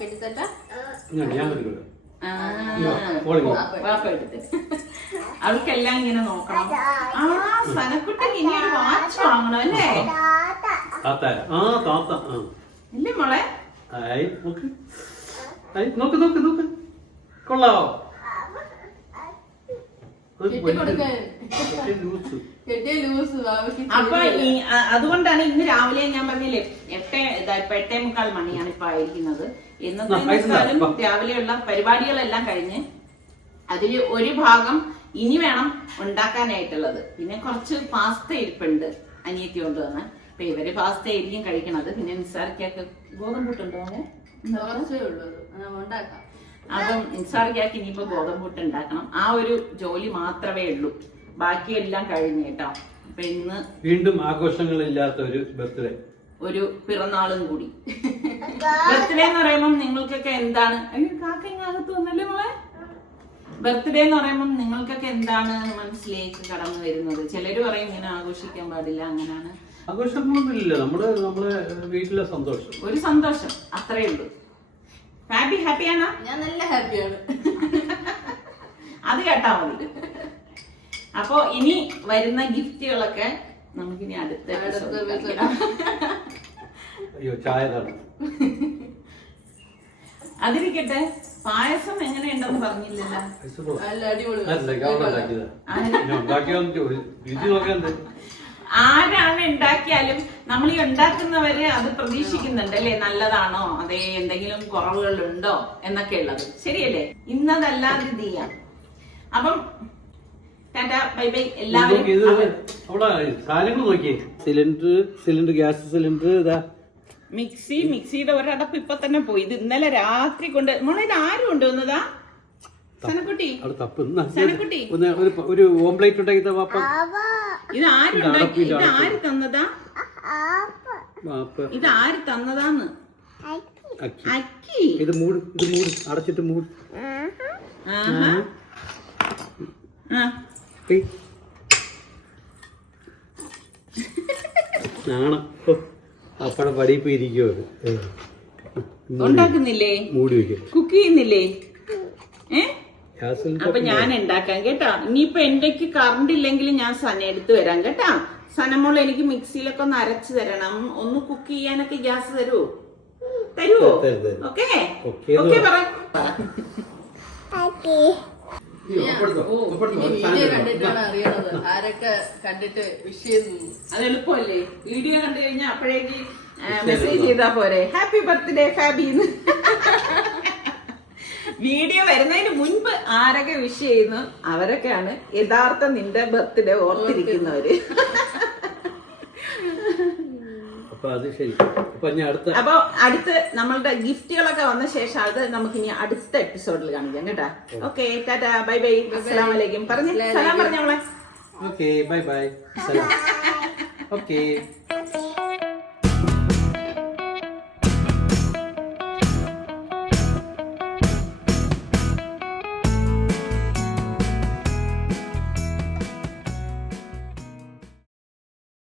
കെട്ടിത്തട്ട. ഞാൻ കെട്ടിക്കൊടുക്കാം. അവൾക്കെല്ലാം ഇങ്ങനെ നോക്കണം. സനക്കുട്ടി ഇനി ഒരു വാച്ച് വാങ്ങണം അല്ലേ? ഇല്ലേ മോളെ? നോക്ക് നോക്ക് നോക്ക് കൊള്ളാവോ? അപ്പൊ അതുകൊണ്ടാണ് ഇന്ന് രാവിലെ ഞാൻ പറഞ്ഞില്ലേ 8:45 മണിയാണ് ഇപ്പൊ ആയിരിക്കുന്നത്. എന്നത്തേക്കാളും രാവിലെയുള്ള പരിപാടികളെല്ലാം കഴിഞ്ഞ് അതില് ഒരു ഭാഗം ഇനി വേണം ഉണ്ടാക്കാനായിട്ടുള്ളത്. പിന്നെ കുറച്ച് പാസ്ത ഇരിപ്പുണ്ട് അനിയത്തി കൊണ്ടുവന്ന്. അപ്പൊ ഇവര് പാസ്ത ആയിരിക്കും കഴിക്കണത്. പിന്നെ നിസാർക്കൊക്കെ ഗോതമ്പൂട്ടുണ്ടോ? അപ്പം നിസാർക്കാക്കി ഇനിയിപ്പോ ഗോതമ്പൂട്ട് ഉണ്ടാക്കണം. ആ ഒരു ജോലി മാത്രമേ ഉള്ളൂ. ബാക്കിയെല്ലാം കഴിഞ്ഞു കേട്ടോ. അപ്പൊ ഇന്ന് വീണ്ടും ആഘോഷങ്ങളില്ലാത്ത ഒരു ബർത്ത്ഡേ, ഒരു പിറന്നാളും കൂടി. ബർത്ത്ഡേ എന്ന് പറയുമ്പോൾ നിങ്ങൾക്കൊക്കെ എന്താണ്? കാക്കകത്ത് വന്നല്ലേ മോളെ? ബർത്ത്ഡേ എന്ന് പറയുമ്പോൾ നിങ്ങൾക്കൊക്കെ എന്താണ് മനസ്സിലേക്ക് കടന്നു വരുന്നത്? ചിലര് പറയും ഇങ്ങനെ ആഘോഷിക്കാൻ പാടില്ല, അങ്ങനെയാണ്. ആഘോഷമൊന്നുമില്ല, നമ്മളെ വീട്ടിലെ സന്തോഷം, ഒരു സന്തോഷം, അത്രേ ഉള്ളൂ. ഹാപ്പിയാണോ? ഞാൻ നല്ല ഹാപ്പിയാണ്. അത് കേട്ടാ മതി. അപ്പൊ ഇനി വരുന്ന ഗിഫ്റ്റുകളൊക്കെ നമുക്കിനി അടുത്ത അതിരിക്കട്ടെ. പായസം എങ്ങനെയുണ്ടെന്ന് പറഞ്ഞില്ലല്ലോ. ആരാണ് ഉണ്ടാക്കിയാലും നമ്മൾ ഈ ഉണ്ടാക്കുന്നവര് അത് പ്രതീക്ഷിക്കുന്നുണ്ട് അല്ലേ? നല്ലതാണോ, അതേ എന്തെങ്കിലും കുറവുകളുണ്ടോ എന്നൊക്കെ ഉള്ളത്. ശരിയല്ലേ? ഇന്നതല്ലാതെ ഇത് ചെയ്യാം. അപ്പം ടാറ്റാ ബൈ ബൈ എല്ലാവരും. ഇത് അവിടെ സാധനങ്ങൾ നോക്കിയേ, സിലിണ്ടർ ഗ്യാസ് സിലിണ്ടർ, ഇതാ മിക്സിയുടെ ഒരടപ്പ് ഇപ്പൊ തന്നെ പോയി. ഇത് ഇന്നലെ രാത്രി കൊണ്ട് മോളെ ഇത് ആരും കൊണ്ടുവന്നതാ? സനക്കുട്ടി അവിടെ തപ്പ് സനക്കുട്ടി ഒരു ഓംപ്ലേറ്റ് ഉണ്ടാക്കി വാപ്പ. ഇത് ആര് തന്നതാ? ഇത് ആര് തന്നതാന്ന്? അക്കി. ഇത് മൂട് അടച്ചിട്ട് മൂട്. ആഹാ. നാണം അപ്പടെ പടിയിപ്പോ ഇരിക്കുവോ? ഉണ്ടാക്കുന്നില്ലേ? മൂടി വെക്കും. കുക്ക് ചെയ്യുന്നില്ലേ? ഗ്യാസ് അപ്പൊ ഞാൻ ഉണ്ടാക്കാം കേട്ടാ. ഇനിയിപ്പൊ എന്റെക്ക് കറണ്ട് ഇല്ലെങ്കിൽ ഞാൻ സന എടുത്തു വരാം കേട്ടാ. സനമോൾ എനിക്ക് മിക്സിയിലൊക്കെ ഒന്ന് അരച്ചു തരണം. ഒന്ന് കുക്ക് ചെയ്യാനൊക്കെ ഗ്യാസ് തരുമോ? ഓക്കെ ഓക്കെ പറ. വീഡിയോ കണ്ടിട്ടാണ് അറിയണത് ആരൊക്കെ കണ്ടിട്ട് വിഷ് ചെയ്തു. അത് എളുപ്പമല്ലേ? വീഡിയോ കണ്ടു കഴിഞ്ഞാൽ അപ്പോഴേക്ക് മെസ്സേജ് ചെയ്താ പോരെ ഹാപ്പി ബർത്ത്ഡേ ഫാബിന്ന്. വീഡിയോ വരുന്നതിന് മുൻപ് ആരൊക്കെ വിഷ് ചെയ്യുന്നു അവരൊക്കെയാണ് യഥാർത്ഥ നിന്റെ ബർത്ത്ഡേ ഓർത്തിരിക്കുന്നവര്. അപ്പൊ അടുത്ത് നമ്മളുടെ ഗിഫ്റ്റുകളൊക്കെ വന്ന ശേഷം അത് നമുക്ക് ഇനി അടുത്ത എപ്പിസോഡിൽ കാണിക്കാം കേട്ടാ. ഓക്കെ ടാറ്റാ ബൈ ബൈ അസ്സലാമു അലൈക്കും. പറഞ്ഞേ സലാം പറഞ്ഞോളെ. Okay bye bye. ഓക്കെ.